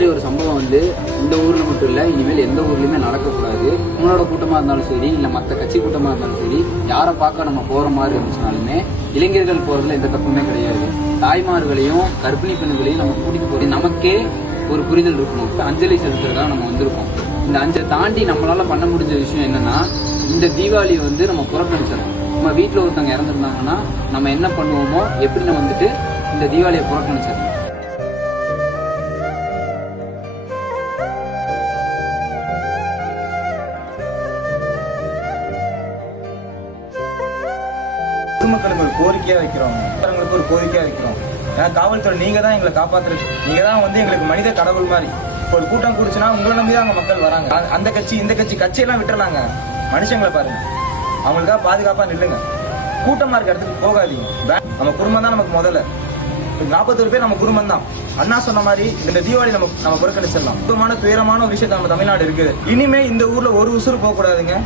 மாதிரி ஒரு சம்பவம் வந்து இந்த ஊர்ல மட்டும் இல்லை, இனிமேல் எந்த ஊர்லயுமே நடக்கக்கூடாது. உங்களோட கூட்டமா இருந்தாலும் சரி, இல்லை மற்ற கட்சி கூட்டமா இருந்தாலும் சரி, யாரை பார்க்க நம்ம போற மாதிரி இருந்துச்சுனாலுமே இளைஞர்கள் போறதுல எந்த தப்புமே கிடையாது. தாய்மார்களையும் கர்ப்பிணி பெண்களையும் நம்ம கூட்டிட்டு போறது நமக்கே ஒரு புரிதல் இருக்கணும். அஞ்சலி செலுத்துறதா நம்ம வந்திருக்கோம். இந்த அஞ்சலை தாண்டி நம்மளால பண்ண முடிஞ்ச விஷயம் என்னன்னா, இந்த தீபாவளியை வந்து நம்ம புறக்கணிச்சிடணும். நம்ம வீட்டில் ஒருத்தவங்க இறந்துருந்தாங்கன்னா நம்ம என்ன பண்ணுவோமோ எப்படி நம்ம வந்துட்டு இந்த தீபாவளியை புறக்கணிச்சிடணும். பொதுமக்களுக்கு ஒரு கோரிக்கையா வைக்கிறோம், ஒரு கோரிக்கையா வைக்கிறோம். காவல்துறை நீங்க தான் எங்களை காப்பாத்துறது, நீங்க தான் வந்து எங்களுக்கு மனித கடவுள் மாதிரி. ஒரு கூட்டம் கூடுச்சுன்னா உங்களை நம்பி தான் அங்க மக்கள் வராங்க. அந்த கட்சி இந்த கட்சியெல்லாம் விட்டுறாங்க. மனுஷங்களை பாருங்க, அவங்களுக்காக பாதுகாப்பா நில்லுங்க. கூட்டமா இருக்க இடத்துக்கு போகாதீங்க. நம்ம குடும்பம் தான் நமக்கு முதல்ல. 41 பேர் நம்ம குடும்பம் தான். அண்ணா சொன்ன மாதிரி இந்த தீபாவளி நம்ம புறக்கணிச்சிடலாம். துயரமான ஒரு விஷயத்த நம்ம தமிழ்நாடு இருக்குது. இனிமே இந்த ஊர்ல ஒரு உசுறு போக கூடாதுங்க.